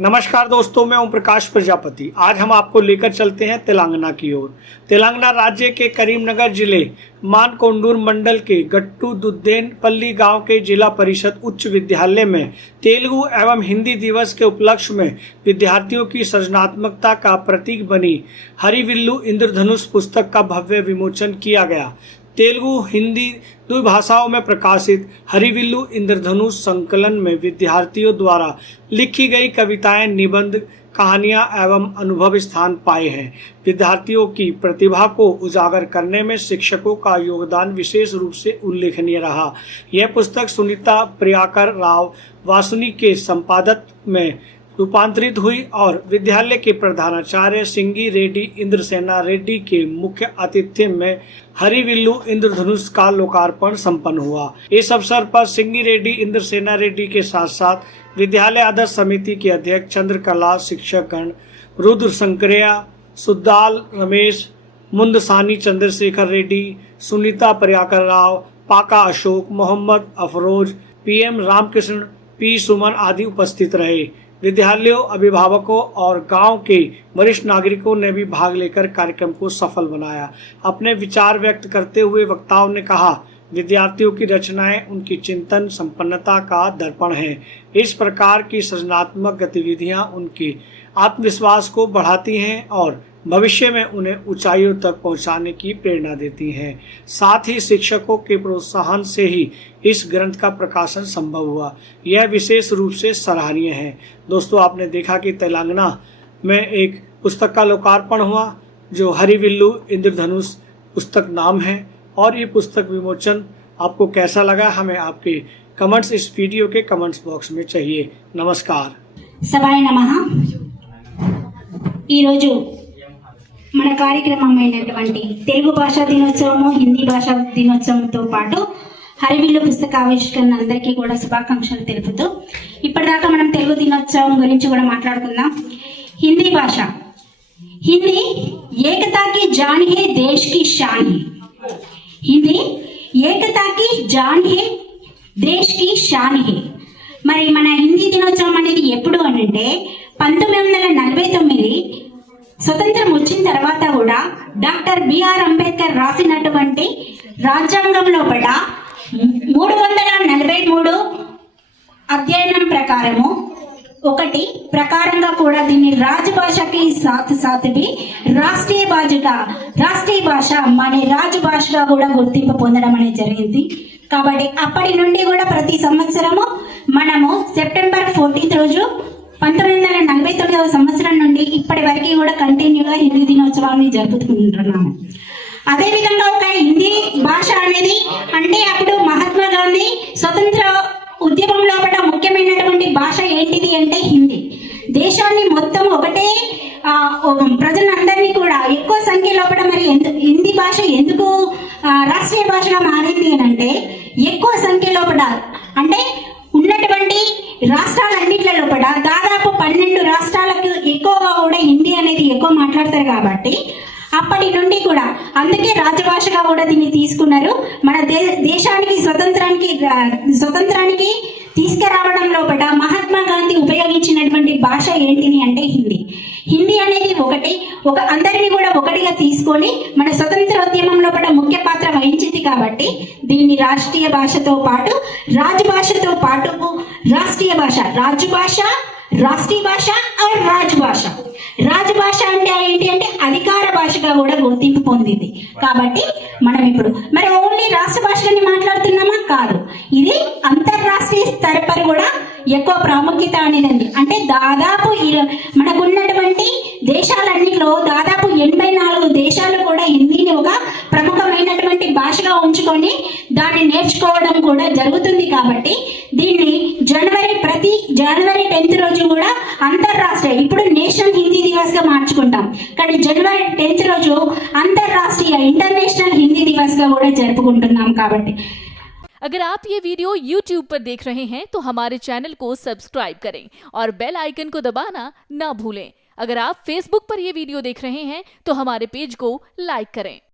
नमस्कार दोस्तों, मैं ओम प्रकाश प्रजापति। आज हम आपको लेकर चलते हैं तेलंगाना की ओर। तेलंगाना राज्य के करीमनगर जिले मानकोंडूर मंडल के गट्टू दुद्देनपल्ली गांव के जिला परिषद उच्च विद्यालय में तेलुगु एवं हिंदी दिवस के उपलक्ष्य में विद्यार्थियों की सृजनात्मकता का प्रतीक बनी हरिविल्लु इंद्रधनुष पुस्तक का भव्य विमोचन किया गया। तेलुगु हिंदी दुई भाषाओं में प्रकाशित हरिविल्लु इंद्रधनुष संकलन में विद्यार्थियों द्वारा लिखी गई कविताएं, निबंध, कहानियां एवं अनुभव स्थान पाए हैं। विद्यार्थियों की प्रतिभा को उजागर करने में शिक्षकों का योगदान विशेष रूप से उल्लेखनीय रहा। यह पुस्तक सुनीता प्रियाकर राव वासुनी के संपादक में रूपांतरित हुई और विद्यालय के प्रधानाचार्य सिंगी रेड्डी इंद्रसेना रेड्डी के मुख्य आतिथ्य में हरिविल्लु इंद्रधनुष का लोकार्पण संपन्न हुआ। इस अवसर पर सिंगी रेड्डी इंद्रसेना रेड्डी के साथ साथ विद्यालय आदर्श समिति के अध्यक्ष चंद्रकला शिक्षकगण, रुद्र शंकरैया, सुद्दाल रमेश, मुंदसानी चंद्रशेखर रेड्डी, सुनीता प्रियाकर राव, पाका अशोक, मोहम्मद अफरोज, पीएम रामकृष्ण, पी सुमन आदि उपस्थित रहे। विद्यालयों, अभिभावकों और गांव के वरिष्ठ नागरिकों ने भी भाग लेकर कार्यक्रम को सफल बनाया। अपने विचार व्यक्त करते हुए वक्ताओं ने कहा, विद्यार्थियों की रचनाएं उनकी चिंतन संपन्नता का दर्पण है। इस प्रकार की सृजनात्मक गतिविधियां उनके आत्मविश्वास को बढ़ाती हैं और भविष्य में उन्हें ऊंचाइयों तक पहुंचाने की प्रेरणा देती हैं। साथ ही शिक्षकों के प्रोत्साहन से ही इस ग्रंथ का प्रकाशन संभव हुआ। यह विशेष रूप से सराहनीय है। दोस्तों, आपने देखा कि तेलंगाना में एक पुस्तक का लोकार्पण हुआ जो हरिविल्लु इंद्रधनुष पुस्तक नाम है, और ये पुस्तक विमोचन आपको कैसा लगा, हमें आपके कमेंट्स इस वीडियो के कमेंट्स बॉक्स में चाहिए। नमस्कार। సభాయ నమః। ఈరోజు మన కార్యక్రమమైనటువంటి తెలుగు భాషా దినోత్సవము, హిందీ భాషా దినోత్సవంతో పాటు హరివిల్లు పుస్తక ఆవిష్కరణ అందరికీ కూడా శుభాకాంక్షలు తెలుపుతూ ఇప్పటిదాకా మనం తెలుగు దినోత్సవం గురించి కూడా మాట్లాడుకుందాం। హిందీ భాష, హిందీ ఏకతా की जान है, देश की शान है। హిందీ ఏకతా की जान है, देश की शान है। మరి మన హిందీ దినోత్సవం అనేది ఎప్పుడు అంటే 1949 స్వతంత్రం వచ్చిన తర్వాత కూడా డాక్టర్ బిఆర్ అంబేద్కర్ రాసినటువంటి రాజ్యాంగం లోపల 343 అధ్యయనం ప్రకారము ఒకటి ప్రకారంగా కూడా దీన్ని రాజభాషకి సాత్ సాత్ भी రాష్ట్రీయ భాష మన రాజభాషగా కూడా గుర్తింపు పొందడం అనేది జరిగింది। కాబట్టి అప్పటి నుండి కూడా ప్రతి సంవత్సరము మనము సెప్టెంబర్ 14 రోజు 1949వ సంవత్సరం నుండి ఇప్పటి వరకు కూడా కంటిన్యూగా హిందీ దినోత్సవాన్ని జరుపుకుంటున్నాము। అదేవిధంగా ఒక హిందీ భాష అనేది అంటే అప్పుడు మహాత్మా గాంధీ స్వతంత్ర ఉద్యమం లోపల ముఖ్యమైనటువంటి భాష ఏంటిది అంటే హిందీ। దేశాన్ని మొత్తం ఒకటే ప్రజలందరినీ కూడా ఎక్కువ సంఖ్య లోపల మరి హిందీ భాష ఎందుకు రాష్ట్రీయ భాషగా మారింది అని అంటే ఎక్కువ సంఖ్య లోపల అంటే ఉన్నటువంటి రాష్ట్రాలన్నింటిలో లోపల దాదాపు 12 రాష్ట్రాలకు ఎక్కువగా కూడా హిందీ అనేది ఎక్కువ మాట్లాడతారు కాబట్టి అప్పటి నుండి కూడా అందుకే రాజభాషగా కూడా దీన్ని తీసుకున్నారు। మన దేశానికి స్వతంత్రానికి తీసుకురావడం లోపల మహాత్మా గాంధీ ఉపయోగించినటువంటి భాష ఏంటిది అంటే హిందీ అనేది అందరినీ కూడా ఒకటిగా తీసుకొని మన స్వతంత్రోద్యమం లోపల ముఖ్య పాత్ర వహించింది కాబట్టి దీన్ని రాష్ట్రీయ భాషతో పాటు రాజభాషతో పాటు రాష్ట్రీయ భాష, రాజభాష, రాష్ట్రీయ భాష और రాజభాష। రాజభాష అంటే ఏంటి అంటే అధికార భాషగా కూడా గుర్తింపు పొందింది। కాబట్టి మనం ఇప్పుడు మరి ఓన్లీ రాష్ట్ర భాషలని మాట్లాడుతున్నామా? కాదు, ఇది అంతర్రాష్ట్రీయ స్థాయిపై కూడా ఎక్కువ ప్రాముఖ్యత అనేది ఉంది। అంటే దాదాపు మనకున్నటువంటి దేశాలన్నింటిలో దాదాపు 84 దేశాలు కూడా హిందీని ఒక ప్రముఖమైనటువంటి భాషగా ఉంచుకొని దాన్ని నేర్చుకోవడం కూడా జరుగుతుంది। కాబట్టి దీన్ని ప్రతి జనవరి 10 రోజు కూడా అంతర్రాష్ట్రీయ, ఇప్పుడు నేషనల్ హిందీ दिवस గా మార్చుకుంటాం కానీ జనవరి 10 రోజు అంతర్రాష్ట్రీయ ఇంటర్నేషనల్ హిందీ दिवस గా కూడా జరుపుకుంటున్నాం। కాబట్టి अगर आप ये वीडियो YouTube पर देख रहे हैं तो हमारे चैनल को सब्सक्राइब करें और बेल आइकन को दबाना ना भूलें। अगर आप Facebook पर ये वीडियो देख रहे हैं तो हमारे पेज को लाइक करें।